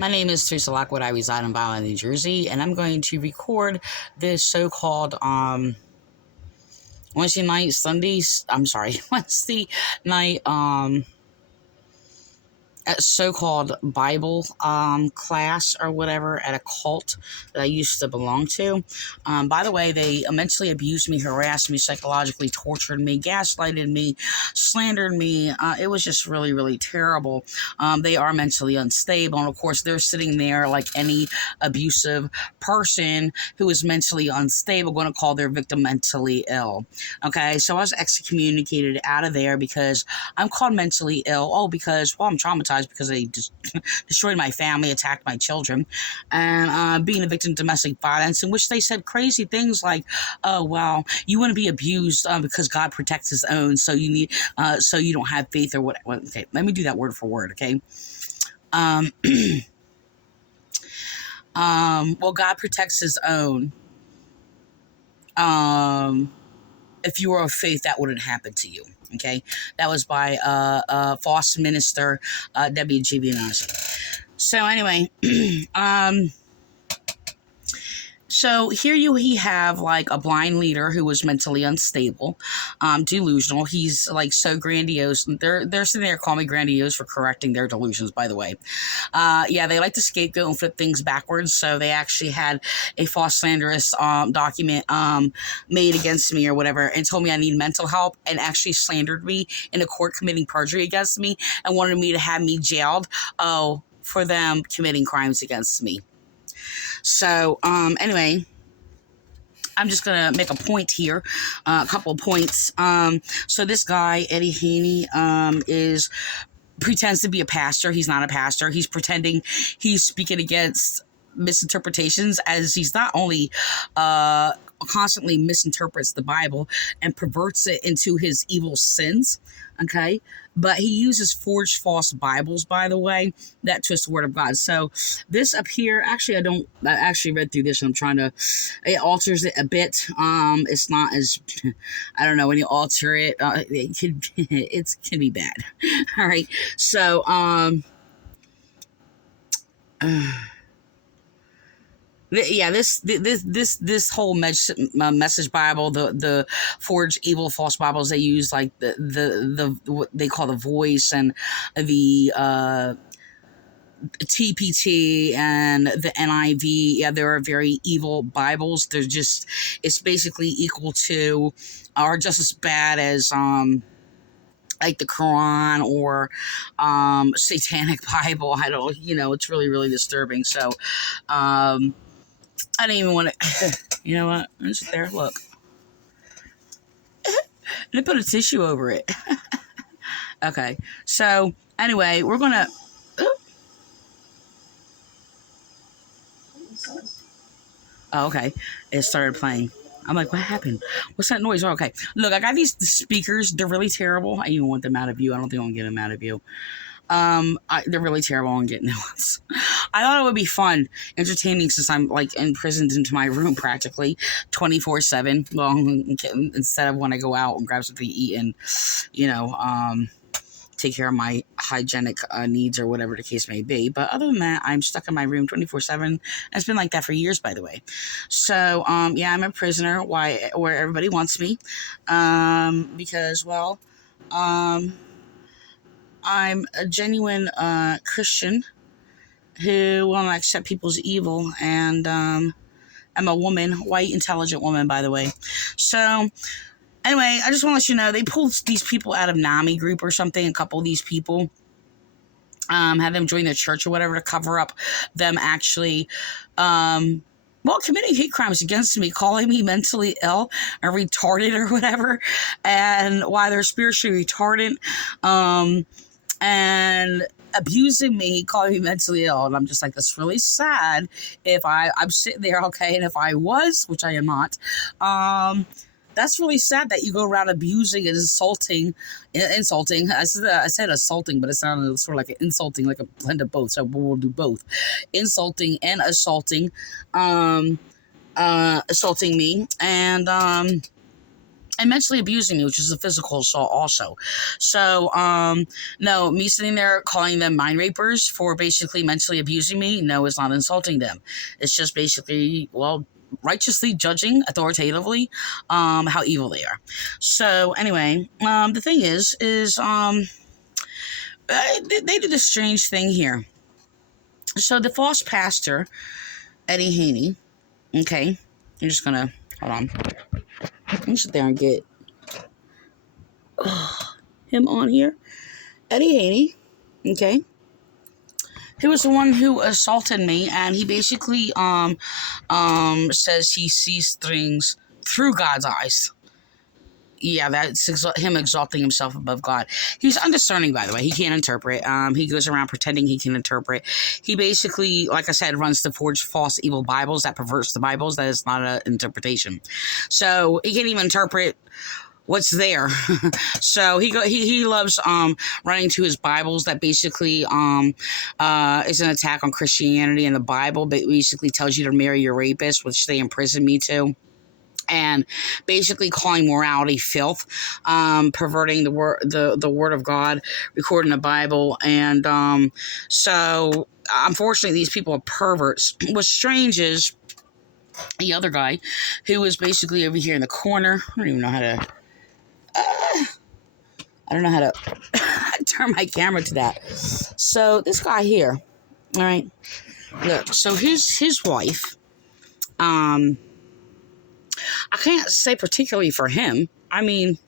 My name is Teresa Lockwood. I reside in Vineland, New Jersey, and I'm going to record this so-called Wednesday night Sundays. I'm sorry, Wednesday night a so-called Bible class or whatever at a cult that I used to belong to. By the way, they mentally abused me, harassed me, psychologically tortured me, gaslighted me, slandered me. It was just really, really terrible. They are mentally unstable, and of course, they're sitting there like any abusive person who is mentally unstable, going to call their victim mentally ill. Okay, so I was excommunicated out of there because I'm called mentally ill. Oh, because, well, I'm traumatized because they destroyed my family, attacked my children, and being a victim of domestic violence, in which they said crazy things like, "Oh, well, you want to be abused because God protects His own, so you need, so you don't have faith or what." Okay, let me do that word for word. Okay. Well, God protects His own. If you were of faith, that wouldn't happen to you. Okay, that was by false minister WGB. So anyway, so here we have like a blind leader who was mentally unstable, delusional. He's like so grandiose. They're sitting there calling me grandiose for correcting their delusions, by the way. Yeah, they like to scapegoat and flip things backwards. So they actually had a false slanderous document made against me or whatever, and told me I need mental help, and actually slandered me in a court, committing perjury against me, and wanted me to have me jailed. Oh, for them committing crimes against me. So, anyway, I'm just going to make a point here, a couple of points. So this guy, Eddie Haney, pretends to be a pastor. He's not a pastor. He's pretending he's speaking against misinterpretations, as he's not only constantly misinterprets the Bible and perverts it into his evil sins, okay, but he uses forged false Bibles, by the way, that twist the word of God. So this up here, actually, I actually read through this, and it alters it a bit. It's not as, I don't know, when you alter it, it can be bad. All right. So, yeah, this whole message Bible, the forged evil false Bibles they use, like the what they call the Voice and the TPT and the NIV. Yeah, there are very evil Bibles. It's basically equal to, or just as bad as like the Quran or Satanic Bible. I don't, it's really, really disturbing. So I didn't even want to, you know what? I'm just there. Look. And I put a tissue over it. Okay. So, anyway, we're going to. Oh, okay. It started playing. I'm like, what happened? What's that noise? Oh, okay. Look, I got these speakers. They're really terrible. I even want them out of view. I don't think I'm going to get them out of view. They're really terrible on getting new ones. I thought it would be fun, entertaining, since I'm like imprisoned into my room practically 24/7. Well, instead of when I go out and grab something to eat and, take care of my hygienic needs or whatever the case may be. But other than that, I'm stuck in my room 24/7. It's been like that for years, by the way. So, yeah, I'm a prisoner. Where everybody wants me, because, well, I'm a genuine Christian who will not accept people's evil, and I'm a woman, white, intelligent woman, by the way. So, anyway, I just want to let you know, they pulled these people out of NAMI group or something, a couple of these people, had them join the church or whatever to cover up them actually, committing hate crimes against me, calling me mentally ill or retarded or whatever, and why they're spiritually retarded, and abusing me, calling me mentally ill. And I'm just like, that's really sad. If I'm sitting there, okay, and if I was, which I am not, that's really sad that you go around abusing and insulting. I said assaulting, but it sounded sort of like insulting, like a blend of both. So we'll do both, insulting and assaulting, assaulting me, and and mentally abusing me, which is a physical assault also. So, no, me sitting there calling them mind rapers for basically mentally abusing me, no, it's not insulting them. It's just basically, well, righteously judging authoritatively how evil they are. So anyway, the thing is they did a strange thing here. So the false pastor, Eddie Haney, okay, I'm just gonna, hold on. Let me sit there and get him on here. Eddie Haney, okay. He was the one who assaulted me, and he basically says he sees things through God's eyes. Yeah, that's him exalting himself above God. He's undiscerning, by the way. He can't interpret. He goes around pretending he can interpret. He basically, like I said, runs to forge false, evil Bibles that perverts the Bibles. That is not an interpretation. So he can't even interpret what's there. So he loves running to his Bibles that basically is an attack on Christianity and the Bible, but basically tells you to marry your rapist, which they imprisoned me to. And basically calling morality filth, perverting the word of God, recording the Bible, and so unfortunately these people are perverts. What's strange is the other guy, who was basically over here in the corner. I don't even know how to. I don't know how to turn my camera to that. So this guy here, all right. Look, so his wife, I can't say particularly for him. I mean,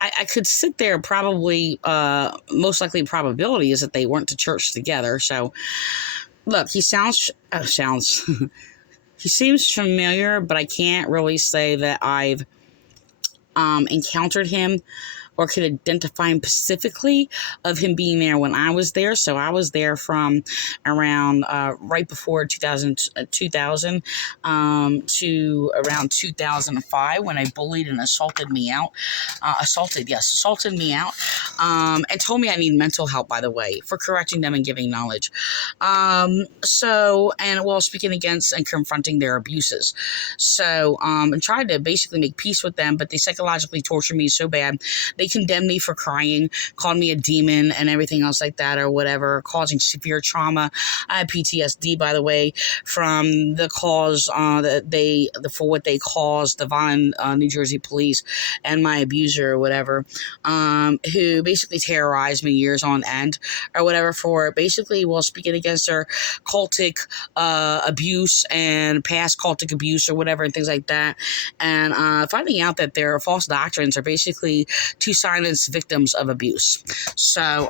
I could sit there and probably, most likely probability is that they went to church together. So, look, he he seems familiar, but I can't really say that I've encountered him or could identify him specifically of him being there when I was there. So I was there from around right before 2000 to around 2005 when I bullied and assaulted me out. Assaulted me out, and told me I need mental help, by the way, for correcting them and giving knowledge. Speaking against and confronting their abuses. So, and tried to basically make peace with them, but they psychologically tortured me so bad. They condemned me for crying, called me a demon and everything else like that or whatever, causing severe trauma. I had PTSD, by the way, from the cause for what they caused the Vineland, New Jersey police and my abuser or whatever, who basically terrorized me years on end or whatever for basically, speaking against their cultic abuse and past cultic abuse or whatever and things like that, and finding out that their false doctrines are basically to silence victims of abuse. So,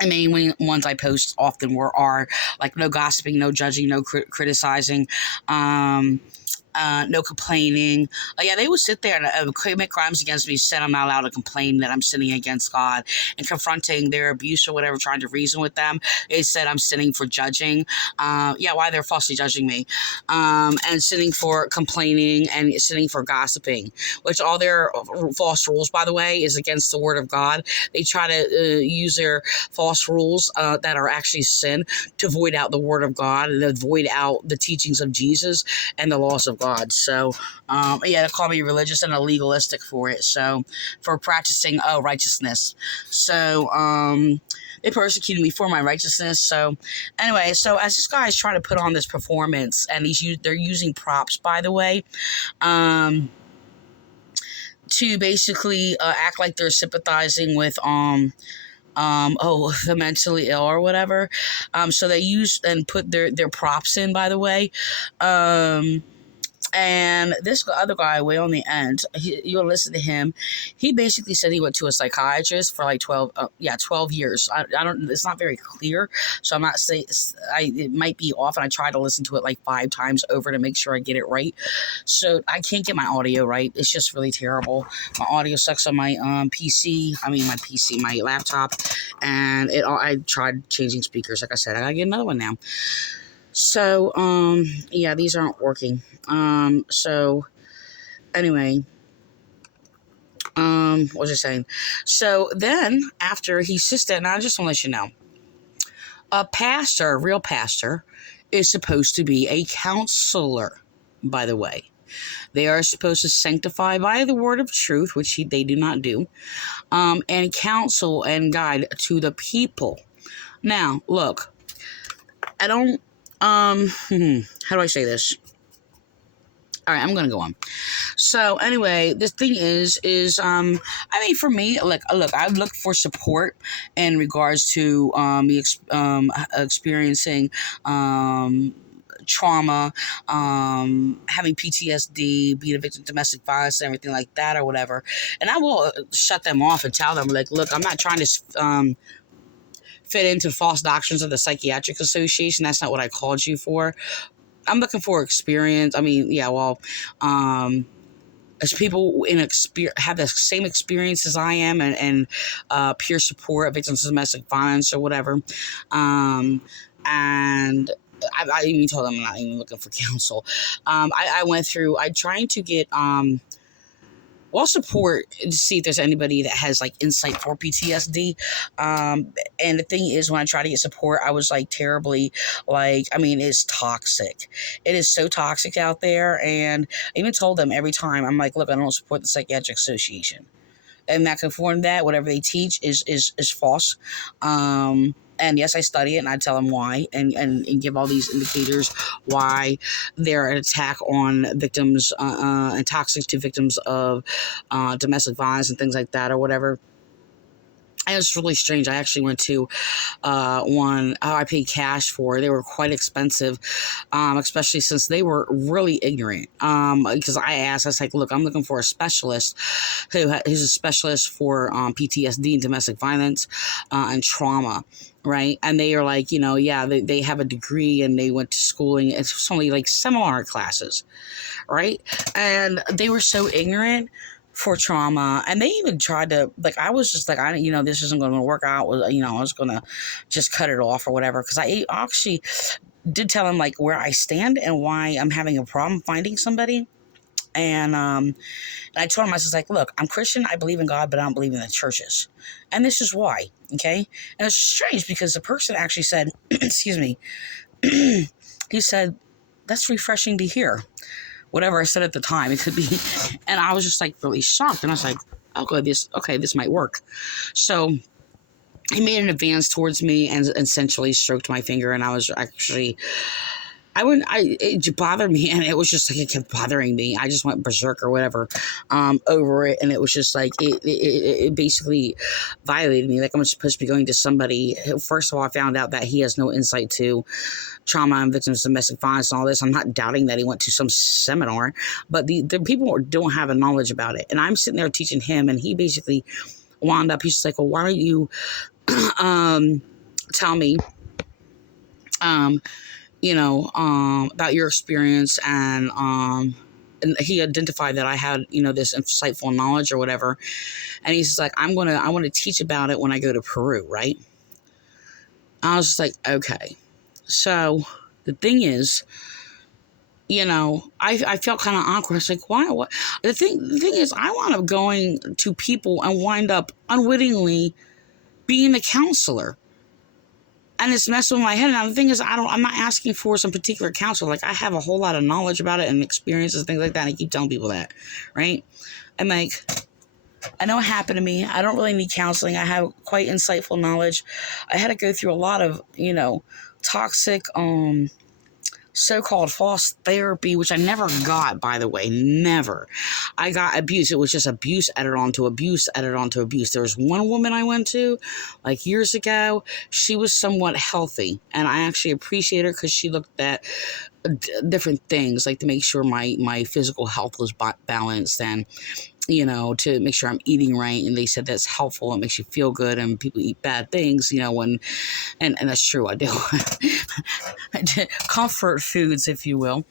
the main ones I post often are like no gossiping, no judging, no criticizing, no complaining. They would sit there and commit crimes against me, said I'm not allowed to complain, that I'm sinning against God, and confronting their abuse or whatever, trying to reason with them. They said I'm sinning for judging. Why they're falsely judging me. And sinning for complaining and sinning for gossiping, which all their false rules, by the way, is against the word of God. They try to use their false rules that are actually sin to void out the word of God and to void out the teachings of Jesus and the laws of God. So, they call me religious and legalistic for it. So, for practicing righteousness. So, they persecuted me for my righteousness. So, anyway, so as this guy is trying to put on this performance, and they're using props, by the way, to basically act like they're sympathizing with the mentally ill or whatever. So they use and put their props in, by the way. And this other guy way on the end, you'll listen to him. He basically said he went to a psychiatrist for like 12 years. I don't, it's not very clear. So I'm not saying, it might be off. And I tried to listen to it like 5 times over to make sure I get it right. So I can't get my audio right. It's just really terrible. My audio sucks on my my laptop. And I tried changing speakers. Like I said, I gotta get another one now. So, these aren't working. So, anyway, what was I saying? So, then, after he sits there, and I just want to let you know, a real pastor, is supposed to be a counselor, by the way. They are supposed to sanctify by the word of truth, which they do not do, and counsel and guide to the people. Now, look, I don't, how do I say this? All right, I'm going to go on. So anyway, the thing is, I mean, for me, look, I look for support in regards to experiencing trauma, having PTSD, being a victim of domestic violence, and everything like that, or whatever. And I will shut them off and tell them, like, look, I'm not trying to fit into false doctrines of the Psychiatric Association. That's not what I called you for. I'm looking for experience. I mean, yeah, well, as people have the same experience as I am, and peer support of victims of domestic violence or whatever. And I even told them I'm not even looking for counsel. I tried to get support to see if there's anybody that has like insight for PTSD. And the thing is, when I try to get support, I was like terribly, like, I mean, it's toxic. It is so toxic out there. And I even told them every time, I'm like, look, I don't support the Psychiatric Association. And not conform that whatever they teach is false. And yes, I study it, and I tell them why, and give all these indicators why they're an attack on victims and toxic to victims of domestic violence and things like that or whatever. And it's really strange. I actually went to one I paid cash for. They were quite expensive, especially since they were really ignorant. Because I was like, look, I'm looking for a specialist who's a specialist for PTSD and domestic violence and trauma. Right. And they are like, yeah, they have a degree and they went to schooling. It's only like seminar classes. Right. And they were so ignorant for trauma, and they even tried to, like, I was just like, this isn't going to work out. I was going to just cut it off or whatever, because I actually did tell them like where I stand and why I'm having a problem finding somebody. And I told him, I was like, look, I'm Christian, I believe in God, but I don't believe in the churches. And this is why, okay? And it's strange because the person actually said, excuse me, he said, that's refreshing to hear. Whatever I said at the time, it could be. And I was just like really shocked. And I was like, this might work. So he made an advance towards me and essentially stroked my finger. And I was actually, it bothered me. And it was just like, it kept bothering me. I just went berserk or whatever over it. And it was just like, it basically violated me. Like, I'm supposed to be going to somebody. First of all, I found out that he has no insight to trauma and victims of domestic violence and all this. I'm not doubting that he went to some seminar, but the people don't have a knowledge about it. And I'm sitting there teaching him, and he basically wound up, he's just like, well, why don't you tell me about your experience. And he identified that I had, this insightful knowledge or whatever. And he's just like, I want to teach about it when I go to Peru. Right. I was just like, okay. So the thing is, I felt kind of awkward. I was like, why? What? The thing is, I wound up going to people and wind up unwittingly being the counselor. And it's messing with my head. Now, the thing is, I'm not asking for some particular counsel. Like, I have a whole lot of knowledge about it and experiences, things like that. And I keep telling people that, right? I'm like, I know it happened to me. I don't really need counseling. I have quite insightful knowledge. I had to go through a lot of, toxic, so-called false therapy, which I never got, by the way, never. I got abuse. It was just abuse added on to abuse, added on to abuse. There was one woman I went to, like, years ago. She was somewhat healthy, and I actually appreciate her because she looked at different things, like to make sure my physical health was balanced, and to make sure I'm eating right. And they said that's helpful. It makes you feel good, and people eat bad things, and that's true. I do. Comfort foods, if you will.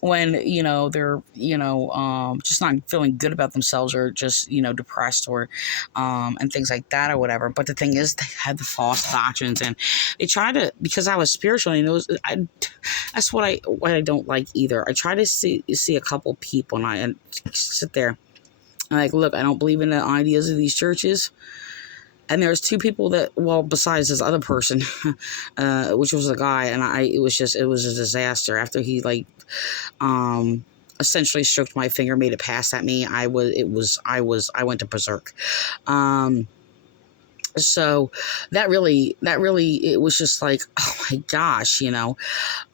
When, they're, just not feeling good about themselves, or just, depressed, or, and things like that or whatever. But the thing is, they had the false doctrines, and they tried to, because I was spiritual, that's what I don't like either. I try to see a couple people, and sit there, and like, look, I don't believe in the ideas of these churches. And there's two people that, well, besides this other person, which was a guy, and it was a disaster. After he essentially stroked my finger, made a pass at me, I went to berserk. So that really, it was just like, oh my gosh, it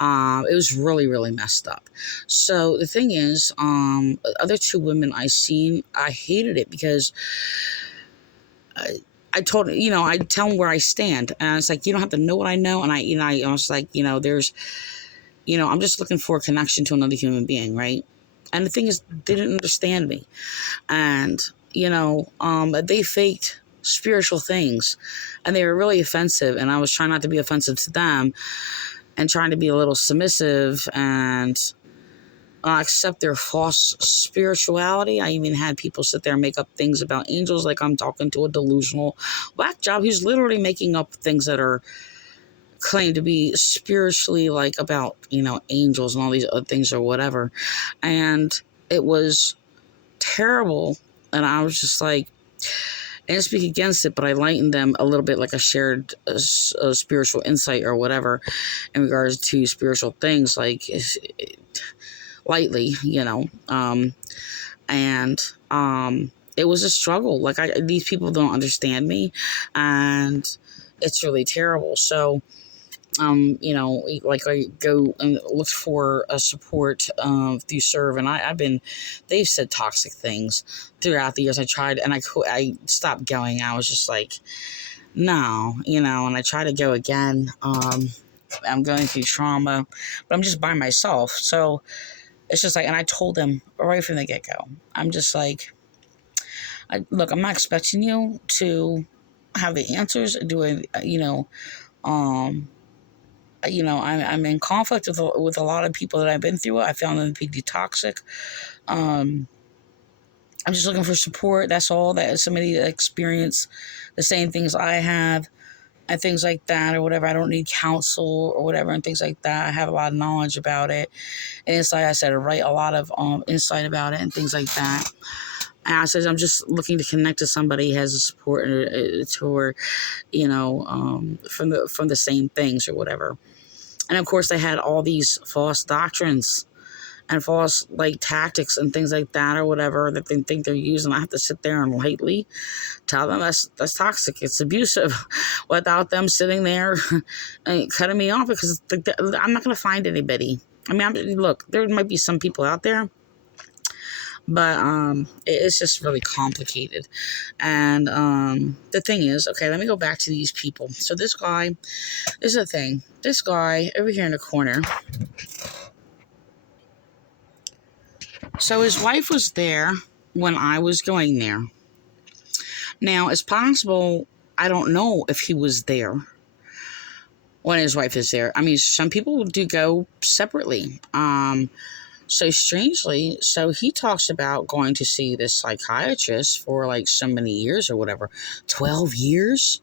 was really, really messed up. So the thing is, other two women I seen, I hated it because I told, I tell them where I stand, and it's like, you don't have to know what I know. And I was like, there's, I'm just looking for a connection to another human being. Right. And the thing is, they didn't understand me. And, they faked spiritual things, and they were really offensive. And I was trying not to be offensive to them and trying to be a little submissive and accept their false spirituality. I even had people sit there and make up things about angels, like I'm talking to a delusional whack job who's literally making up things that are claimed to be spiritually, like about, angels and all these other things or whatever. And it was terrible. And I was just like, I didn't speak against it, but I lightened them a little bit, like I shared a spiritual insight or whatever in regards to spiritual things, like lightly, and it was a struggle. Like these people don't understand me, and it's really terrible. So, like I go and look for a support through Serve, and they've said toxic things throughout the years. I tried, and I stopped going. I was just like, no, and I try to go again. I'm going through trauma, but I'm just by myself. So it's just like, and I told them right from the get-go, I'm just like, look, I'm not expecting you to have the answers. I'm in conflict with a lot of people that I've been through. I found them to be toxic. I'm just looking for support. That's all. That somebody that experienced the same things I have and things like that or whatever. I don't need counsel or whatever and things like that. I have a lot of knowledge about it. And it's like I said, I write a lot of insight about it and things like that. And I said, I'm just looking to connect to somebody who has a support or from the same things or whatever. And of course, they had all these false doctrines and false tactics and things like that or whatever that they think they're using. I have to sit there and lightly tell them that's toxic. It's abusive without them sitting there and cutting me off, because I'm not going to find anybody. I mean, look, there might be some people out there, but it's just really complicated. And the thing is, okay, let me go back to these people. So this guy over here in the corner. So his wife was there when I was going there. Now, it's possible, I don't know if he was there when his wife is there. I mean, some people do go separately. So strangely, he talks about going to see this psychiatrist for so many years or whatever. 12 years?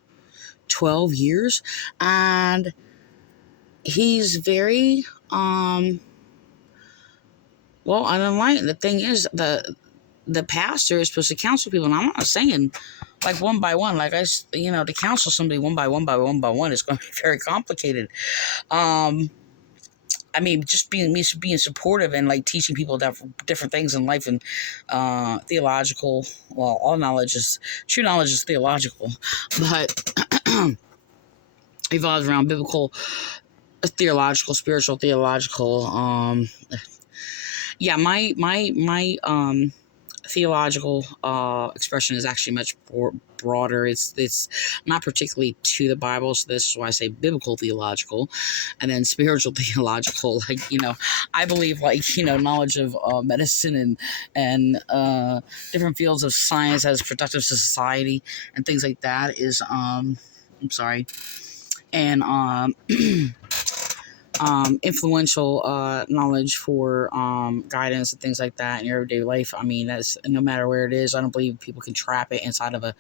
12 years? And he's very, unenlightened. The thing is, the pastor is supposed to counsel people, and I'm not saying one by one. To counsel somebody one by one is going to be very complicated. I mean, just being supportive and teaching people different things in life and theological. Well, true knowledge is theological, but evolves around biblical, theological, spiritual, theological. My theological expression is actually much broader. It's not particularly to the Bible, so this is why I say biblical theological, and then spiritual theological. I believe knowledge of medicine and different fields of science as productive to society and things like that is influential knowledge for guidance and things like that in your everyday life. I mean, that's no matter where it is. I don't believe people can trap it inside of a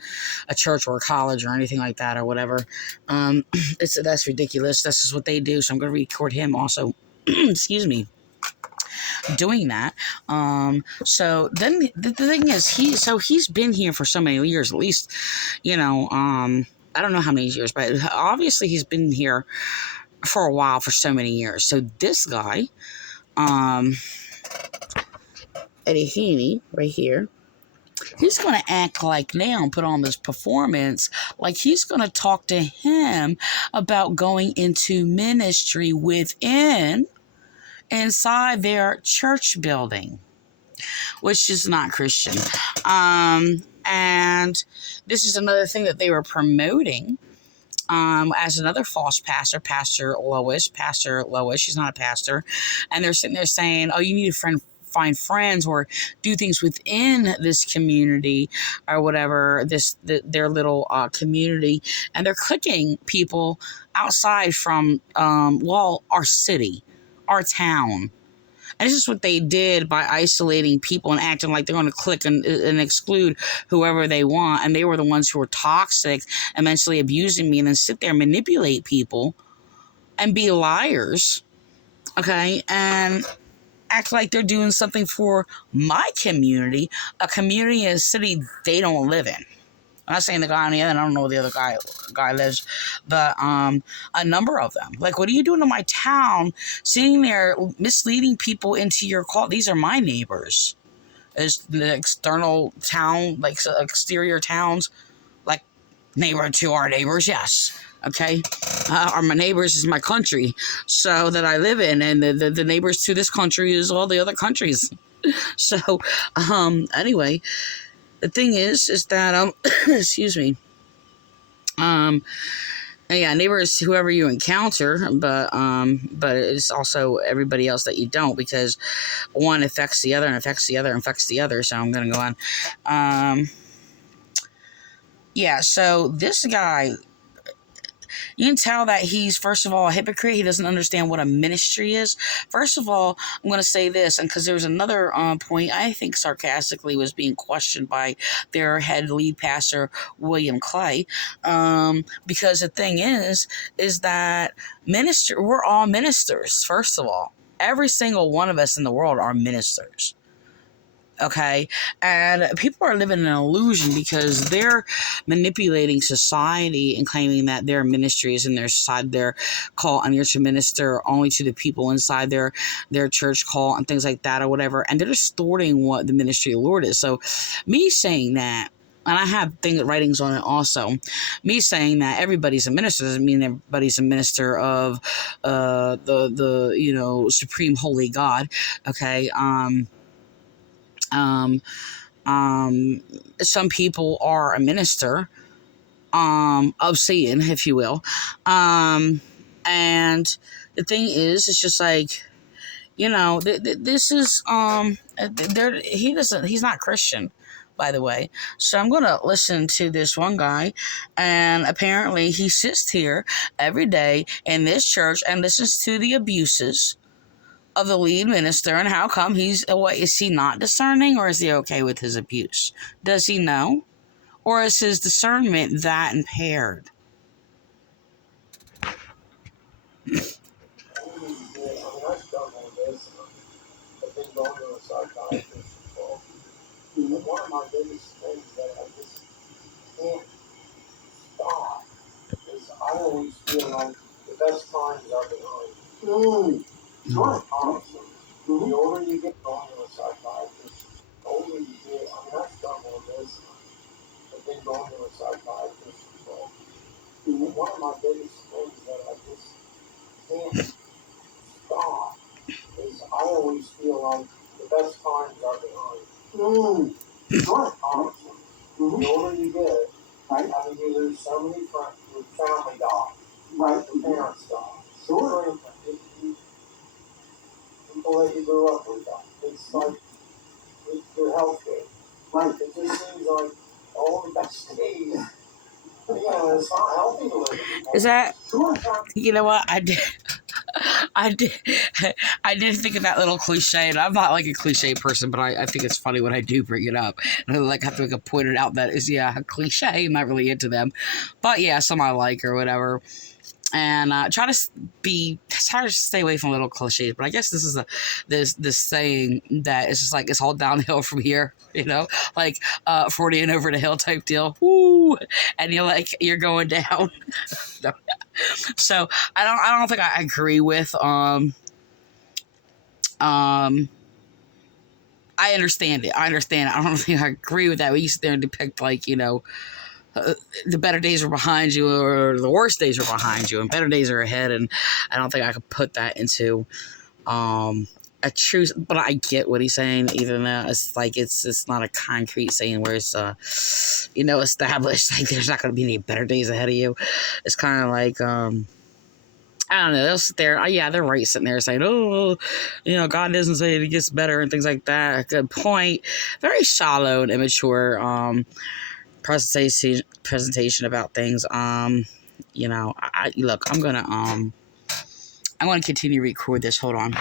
church or a college or anything like that or whatever. That's ridiculous. That's just what they do. So I'm going to record him also. Excuse me. doing that. So then the thing is, he's been here for so many years, at least, I don't know how many years, but obviously he's been here for a while, for so many years. So this guy, Eddie Haney, right here, he's going to act like now and put on this performance like he's going to talk to him about going into ministry inside their church building, which is not Christian. And this is another thing that they were promoting as another false pastor, Pastor Lois. She's not a pastor. And they're sitting there saying, oh, you need to find friends or do things within this community or whatever, their little community. And they're clicking people outside from, our city, our town. And this is what they did by isolating people and acting like they're going to click and exclude whoever they want. And they were the ones who were toxic and mentally abusing me, and then sit there and manipulate people and be liars, okay, and act like they're doing something for my community, a community in a city they don't live in. I'm not saying the guy on the other end, I don't know where the other guy lives, but a number of them. Like, what are you doing in my town, sitting there misleading people into your call? These are my neighbors. Is the external town, like exterior towns, like neighbor to our neighbors? Yes. Okay. Are my neighbors is my country, so that I live in, and the neighbors to this country is all the other countries. So, anyway. The thing is that, excuse me, yeah, neighbor is whoever you encounter, but it's also everybody else that you don't, because one affects the other and affects the other and affects the other. So I'm going to go on. Yeah, so this guy, you can tell that he's, first of all, a hypocrite. He doesn't understand what a ministry is. First of all, I'm going to say this, and because there's another point I think sarcastically was being questioned by their head lead pastor, William Clay, because the thing is that we're all ministers, first of all. Every single one of us in the world are ministers. Okay, and people are living in an illusion because they're manipulating society and claiming that their ministry is in their side, their call, and you're to minister only to the people inside their church call and things like that or whatever, and they're distorting what the ministry of the Lord is. So me saying that, and I have writings on it also, me saying that everybody's a minister doesn't mean everybody's a minister of the supreme holy God. Okay. Some people are a minister of Satan, if you will. And the thing is, it's just like, this is he's not Christian, by the way. So I'm gonna listen to this one guy, and apparently he sits here every day in this church and listens to the abuses of the lead minister. And how come is he not discerning, or is he okay with his abuse? Does he know? Or is his discernment that impaired? One of my biggest things that I just can't stop is I always feel like the best times are behind. Sure. Honestly. The older you get going to a psychiatrist, the older you get. I've done all this. I've been going to a psychiatrist before. One of my biggest things that I just can't stop is I always feel like the best times are behind. Sure. Honestly. The older you get, right? I mean, you lose so many friends. Your family die. Right. Your parents die. Sure. People that you grew up with, it's like your health care. Right. It just seems like all the best days. It's not healthy to live. Is that? You know what? I did think of that little cliche, and I'm not like a cliche person, but I think it's funny when I do bring it up. And I have to point it out that is, a cliche. I'm not really into them, but yeah, some I like or whatever. and try to stay away from little cliches. But I guess this is this saying that it's just like it's all downhill from here, like 40 and over the hill type deal. Woo! And you're going down. So I don't think I agree with I understand it. I don't think I agree with that. We used to there and depict the better days are behind you or the worst days are behind you and better days are ahead. And I don't think I could put that into a truth, but I get what he's saying, even though it's not a concrete saying where it's established, like there's not going to be any better days ahead of you. It's kind of like, I don't know, they'll sit there, they're right sitting there saying, God doesn't say it gets better and things like that. Good point. Very shallow and immature presentation about things. Look, I'm gonna continue to record this. Hold on.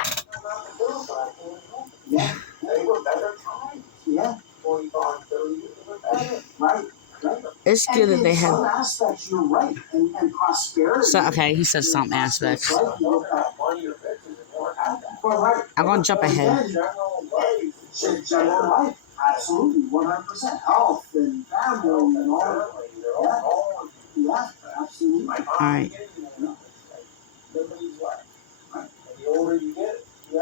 Yeah, they were better times. Yeah, 25, 30 years were better. Right. It's good that they have some aspects. You're right, and prosperity. So okay, he says some aspects. I'm gonna jump ahead. General life, absolutely, 100%. Health and family and all. Yeah, absolutely. All right.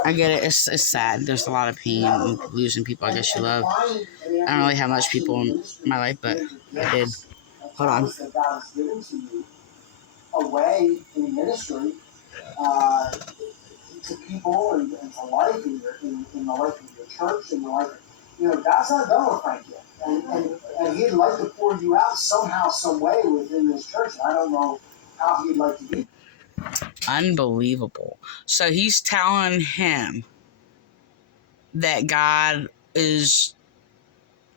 I get it. It's sad. There's a lot of pain and losing people I guess you love. I don't really have much people in my life, but I did. Hold on. That God has given to you away in ministry to people and to life in the life of your church and the life of, God's not done with Frank yet. And he'd like to pour you out somehow, some way within this church. I don't know how he'd like to be. Unbelievable. So he's telling him that God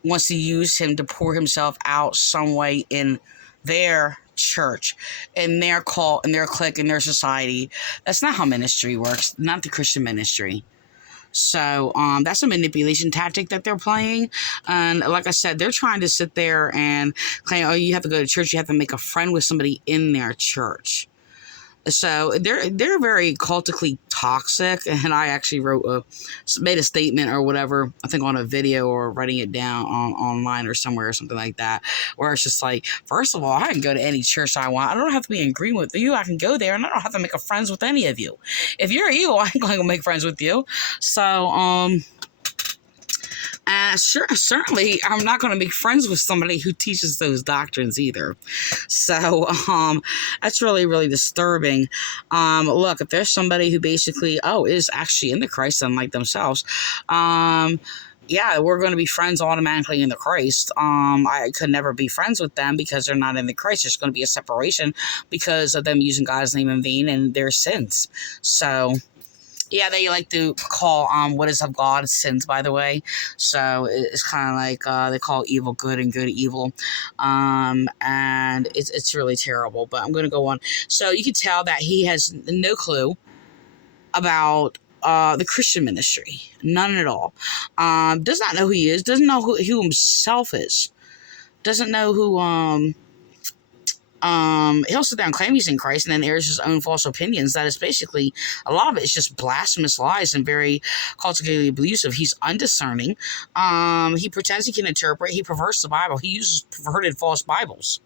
wants to use him to pour himself out some way in their church, in their cult, in their clique, in their society. That's not how ministry works, not the Christian ministry. So that's a manipulation tactic that they're playing. And like I said, they're trying to sit there and claim, you have to go to church, you have to make a friend with somebody in their church. So they're very cultically toxic, and I actually made a statement or whatever, I think on a video or writing it down online or somewhere or something like that, where it's just like, first of all, I can go to any church I want. I don't have to be in agreement with you. I can go there and I don't have to make friends with any of you. If you're evil, I ain't going to make friends with you. So certainly, I'm not going to make friends with somebody who teaches those doctrines either. So, that's really, really disturbing. Look, if there's somebody who basically, is actually in the Christ, unlike themselves, we're going to be friends automatically in the Christ. I could never be friends with them because they're not in the Christ. There's going to be a separation because of them using God's name in vain and their sins. So, yeah, they like to call what is of God sins, by the way. So it's kind of like they call evil good and good evil. And it's really terrible. But I'm going to go on. So you can tell that he has no clue about the Christian ministry. None at all. Does not know who he is. Doesn't know who himself is. Doesn't know who... he'll sit there and claim he's in Christ and then airs his own false opinions. That is basically, a lot of it is just blasphemous lies and very culturally abusive. He's undiscerning. He pretends he can interpret. He perverts the Bible. He uses perverted false Bibles.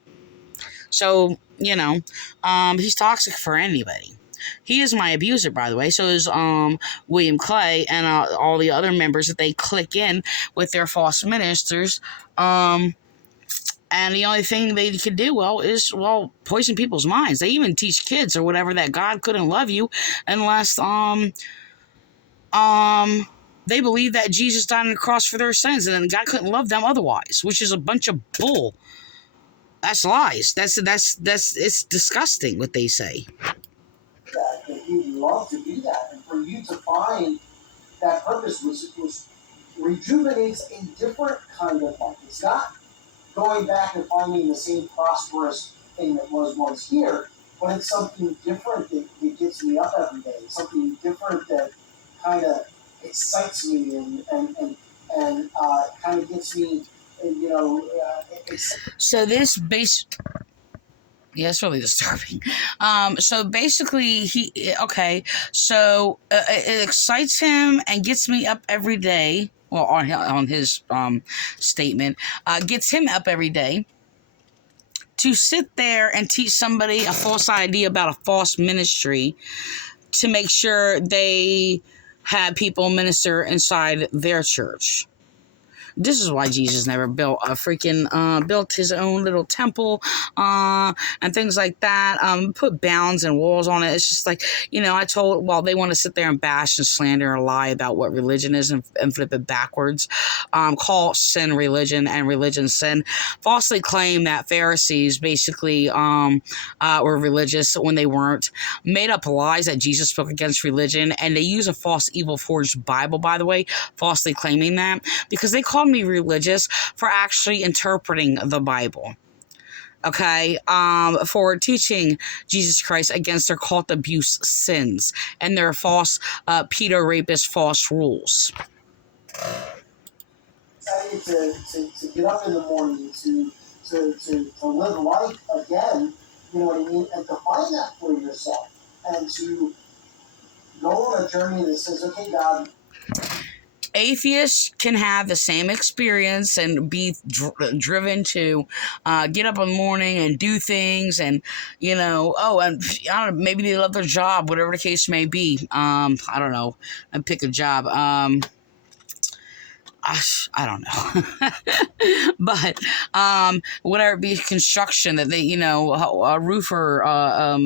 So, he's toxic for anybody. He is my abuser, by the way. So is William Clay and all the other members that they click in with their false ministers. And the only thing they could do, is poison people's minds. They even teach kids or whatever that God couldn't love you unless they believe that Jesus died on the cross for their sins and then God couldn't love them otherwise, which is a bunch of bull. That's lies. That's it's disgusting what they say. That you'd love to do that, and for you to find that purpose was rejuvenates a different kind of life. It's not going back and finding the same prosperous thing that was once here, but it's something different that gets me up every day. It's something different that kind of excites me and kind of gets me, So this base. Yeah, it's really disturbing. So basically, so it excites him and gets me up every day. Well, on his statement, gets him up every day to sit there and teach somebody a false idea about a false ministry to make sure they had people minister inside their church. This is why Jesus never built built his own little temple, and things like that. Put bounds and walls on it. It's just like, they want to sit there and bash and slander and lie about what religion is and flip it backwards. Call sin religion and religion sin. Falsely claim that Pharisees basically were religious when they weren't. Made up lies that Jesus spoke against religion, and they use a false, evil, forged Bible, by the way, falsely claiming that, because they called me religious for actually interpreting the Bible. Okay, for teaching Jesus Christ against their cult abuse sins and their false pedo rapist false rules. To get up in the morning, to live life again, you know what I mean, and to find that for yourself, and to go on a journey that says, okay, God. Atheists can have the same experience and be driven to get up in the morning and do things, and and I don't know, maybe they love their job, whatever the case may be. I don't know, and pick a job. I don't know, but whatever it be, construction, that they, a roofer, a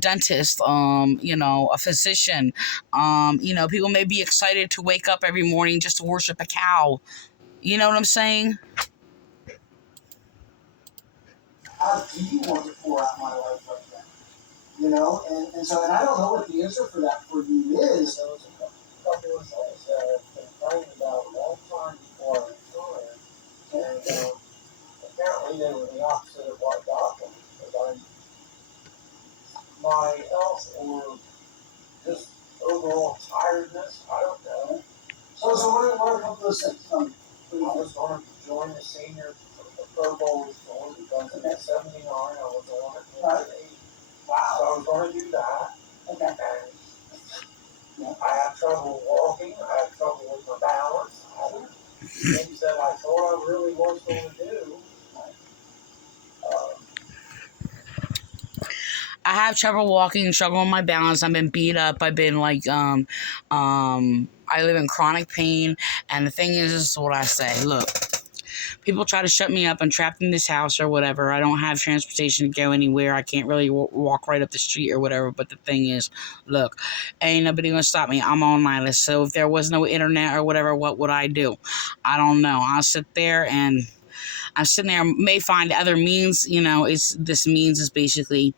dentist, a physician, people may be excited to wake up every morning just to worship a cow. You know what I'm saying? How do you want to pour out my life like that? And I don't know what the answer for that for you is. There was a couple of things that I've been praying about a long time before I retired, and apparently they were the opposite of what God wanted, because my health or just overall tiredness, I don't know. So what are a couple of those things? I was going to join the senior Pro Bowl store because at 79 I was on it. Right. Wow. So I was going to do that. Okay. And I had trouble walking. I had trouble with my balance. Things that I thought I really was going to do. I have trouble walking, struggle with my balance. I've been beat up. I've been I live in chronic pain. And the thing is, this is what I say. Look, people try to shut me up. I'm trapped in this house or whatever. I don't have transportation to go anywhere. I can't really walk right up the street or whatever. But the thing is, look, ain't nobody going to stop me. I'm on my list. So if there was no internet or whatever, what would I do? I don't know. I'll sit there and I'm sitting there, may find other means. This means is basically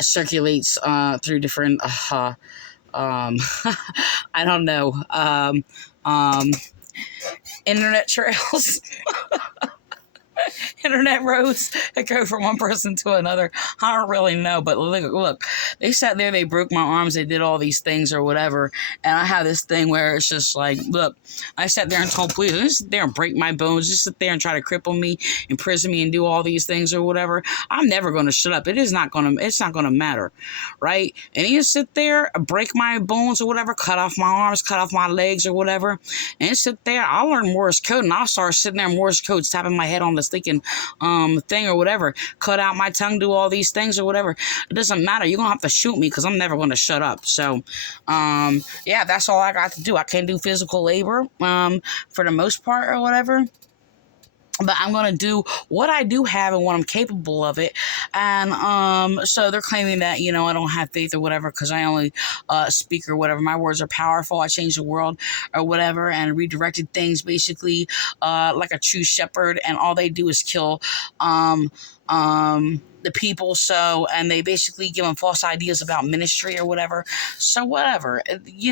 circulates through different I don't know, internet trails. Internet roads that go from one person to another. I don't really know, but look, they sat there, they broke my arms, they did all these things or whatever, and I have this thing where it's just like, look, I sat there and told police, just sit there and break my bones, just sit there and try to cripple me, imprison me, and do all these things or whatever. I'm never going to shut up. It's not going to matter, right? And you sit there, break my bones or whatever, cut off my arms, cut off my legs or whatever, and sit there. I'll learn Morse code, and I'll start sitting there Morse code, tapping my head on the stinking thing or whatever, cut out my tongue, do all these things or whatever. It doesn't matter. You're gonna have to shoot me because I'm never gonna shut up. So yeah, that's all I got to do. I can't do physical labor for the most part or whatever, but I'm going to do what I do have and what I'm capable of it. And so they're claiming that, I don't have faith or whatever because I only speak or whatever. My words are powerful. I changed the world or whatever and redirected things basically like a true shepherd. And all they do is kill the people. So, and they basically give them false ideas about ministry or whatever. So whatever, they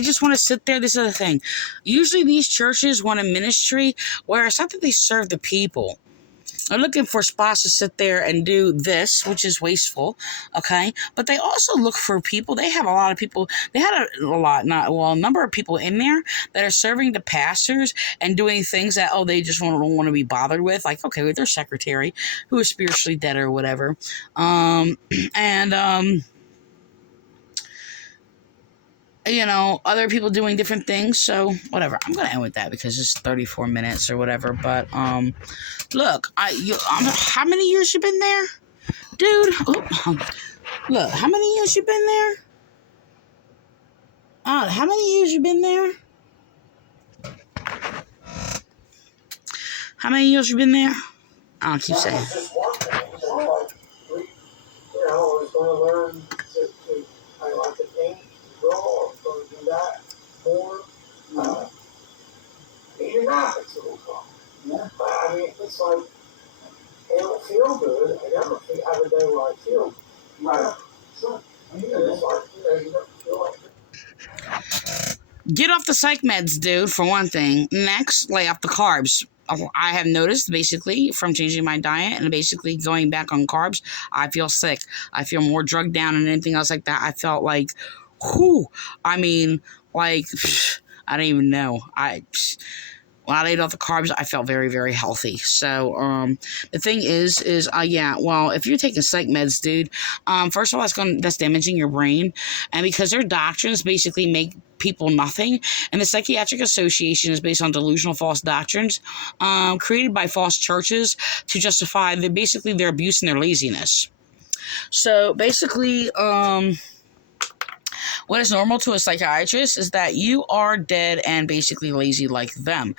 just want to sit there. This is the thing. Usually these churches want a ministry where it's not that they serve the people. They're looking for spots to sit there and do this, which is wasteful, okay? But they also look for people. They have a lot of people. They had a number of people in there that are serving the pastors and doing things that, they just don't want to be bothered with. Like, okay, with their secretary who is spiritually dead or whatever. Other people doing different things. So whatever. I'm going to end with that because it's 34 minutes or whatever. But, look, how many years you been there? Dude, look, how many years you been there? How many years you been there? How many years you been there? I'll keep saying. That was just one thing. I was going to learn to I like to paint, to draw. I was going to do that more. Even graphics will come. Yeah. I mean, it's like, I don't feel good. I never have a day where I feel good. Right. Sure. And it's like, you never feel like it. Get off the psych meds, dude, for one thing. Next, lay off the carbs. I have noticed, basically, from changing my diet and basically going back on carbs, I feel sick. I feel more drugged down and anything else like that. I felt like, I don't even know. When I laid off the carbs, I felt very, very healthy. So, the thing is, if you're taking psych meds, dude, first of all, that's damaging your brain. And because their doctrines basically make people nothing, and the Psychiatric Association is based on delusional false doctrines, created by false churches to justify their abuse and their laziness. So, basically, what is normal to a psychiatrist is that you are dead and basically lazy like them.